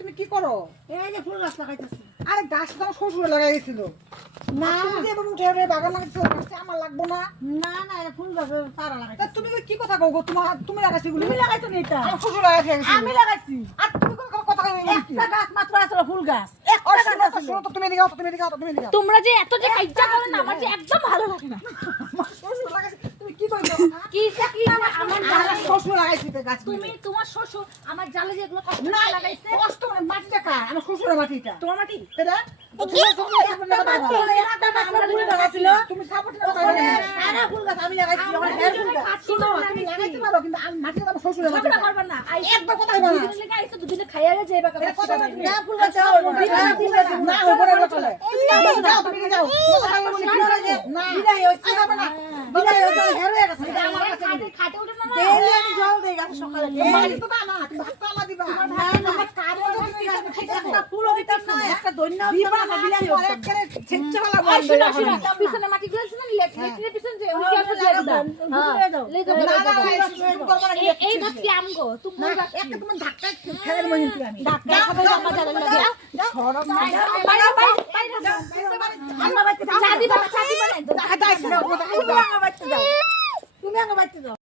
তুমি কি করো? এই যে ফুল গাছ লাগাইতেছি। আরে গাছ তো আমার শ্বশুর লাগাইছিল না তুমি যে এবার উঠে উঠে বাগান লাগাইছো গাছটা আমার লাগবো না। না না এটা ফুল গাছ তারা তা লাগাইছে। তুমি কি কথা কও গো? তুমি লাগাইছো এগুলো? তুমি লাগাইছো না এটা? আমার শ্বশুর লাগাইছে আমি লাগাইছি। আর তুমি কোন কথা কই? একটা গাছ মাত্র আছে ফুল গাছ। আর একটা গাছ আছে। শোনো তো তুমি এদিকে আও, তুমি এদিকে আও, তুমি এদিকে আও। তোমরা যে এত যে কাইজা করো না আমার যে একদম ভালো লাগে না। আমার শ্বশুর লাগাইছে তুমি কি কইছো? কি আমার আমার শ্বশুর লাগাইছে তো গাছ। তুমি তোমার শ্বশুর আমার জালে যে এগুলো কষ্ট না করে লাগাইছে কষ্ট মানে মাটিটা কার? আমার শ্বশুরের মাটিটা। তোমার মাটি এটা একটা মাত্র ফুল গাছ ছিল। তুমি সাপোর্ট না করো। সারা ফুল গাছ আমি লাগাইছি। আমার হেয়ার ফুল গাছ। শোনো তুমি লাগাইতে পারো কিন্তু আমি মাটিটা আমার শ্বশুরের ঝগড়া মাটিটা। করবা না একদম কথা কইবা না। দুদিন লেগে আইছো দুদিনে খাইয়া গেছে এবার এটা কথা বলবি না ফুল গাছ না ফুল গাছ না উপরে বলে যাও তুমি যাও কথা বলি না বিদায় হইছে। যাবে না বিদায় হইছে হেয়ার হয়ে গেছে। আমার খাটে খাটে উঠে না ডেইলি আমি জল দেই গাছে সকালে। মাটি তো না তুমি ভাত তো আমার দিবা না না আমার কাজে একটা ফুলও দিতাম না একটা দৈন্য দিবা দিতাম না না বিদায় পরে হইছে। করে ছেচ্চা वाला আর বল শুনো শুনো পিছনে মাটি গুলো আছে না লেট্রিনের পিছনে যে ওই কাছে লাগে দাও ঘুরে দাও। লে যাও না না শুরু করব না এই ভাত কি আমগো তুমি একটা তুমি ধাক্কা ফেলে দেব কিন্তু আমি ধাক্কা খাবে আমার জালে লাগে সরব না বাইরে বাইরে আমরা বাইতে চা দিবা না চা দিবা না ধাক্কা দাইছ না তুমি আমার বাইতে যাও। তুমি আমার বাইতে যাও।